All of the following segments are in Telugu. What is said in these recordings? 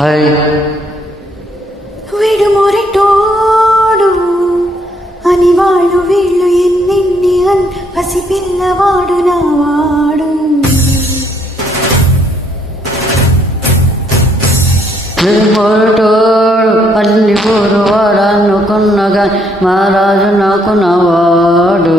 హాయ్. వీడు మొరటోడు అని వాళ్ళు వీళ్ళు ఎన్నెన్ని పసిపిల్లవాడు నావాడు. మొరటోడు అన్ని పూర్వాడు అనుకున్నగా మహారాజు నాకు నవాడు.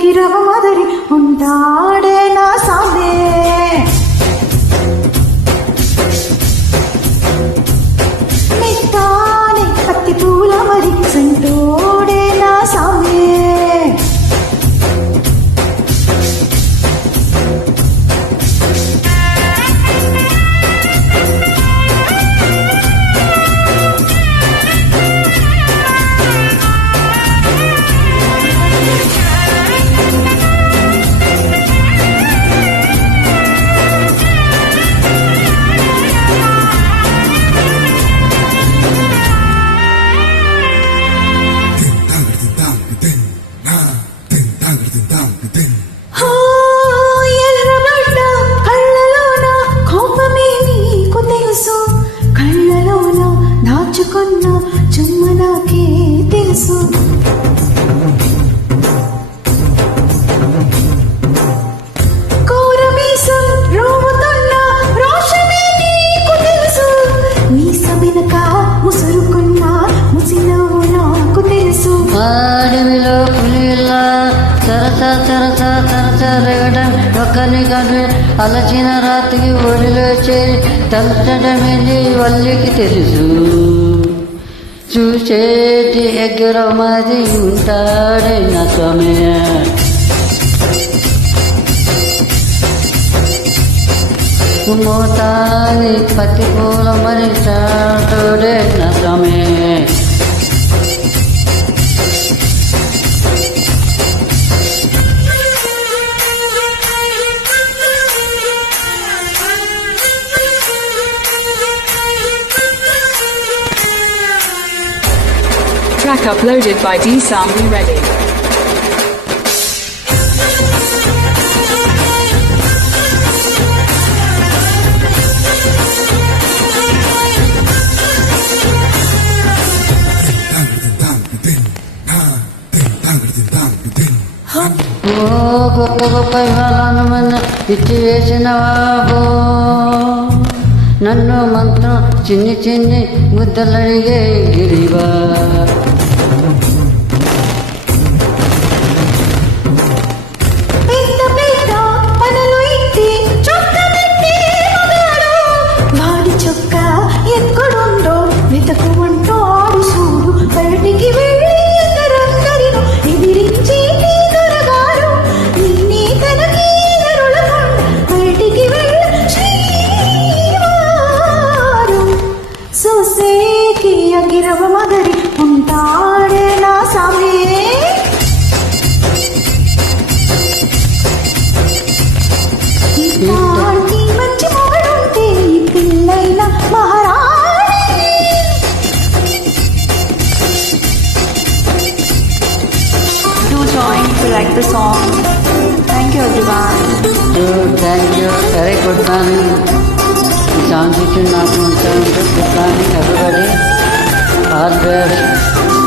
గిరవ మదరి ఉంటాడే నా సామే, మెత్తానే పత్తి పూల మరి సంటోడే నా సామే. చుమ్మ నాకే తెలుసు, కోరమీసం రోముతున్న రోషమే నీకు తెలుసు, మీసమినక ముసురుకున్న ముసినవ్వు నాకు తెలుసు. అడవిలో పులిలా తరచరగడం ఒకరిని కని అలచిన రాత్రికి ఒడిలో చేరి తలచడమేది వల్లికి తెలుసు. చూసేటి ఎగ్గరమది ఉంటాడే నా స్వామి, మోతాని పత్తి పూల మరి చాటోడే నా స్వామి. Track uploaded by D-Sound Ready. గొప్ప గొప్ప విమానాలను ఇచ్చి వేసిన బాబు, నన్ను మంత్రం చిన్ని చిన్ని ముద్దలడిగే గిరివా. వాడి చొక్క ఎక్కడుండో వెతకుమంటూ ఆడు చూడు, బయటికి వెళ్ళి అందరందరిలో ఎదిరించి దొరగారు నిన్నే తనకి బయటికి వెళ్ళి శ్రీవారు. చూసేకి అగిరవ మదరి ఉంటాడే నా సామే, మంచి మొగడుంటే ఈ పిల్లైన మహారాణి. Do join to like the song. Thank you everyone. Thank you. Very good morning. The sound which you not mentioned. Good morning everybody. All best.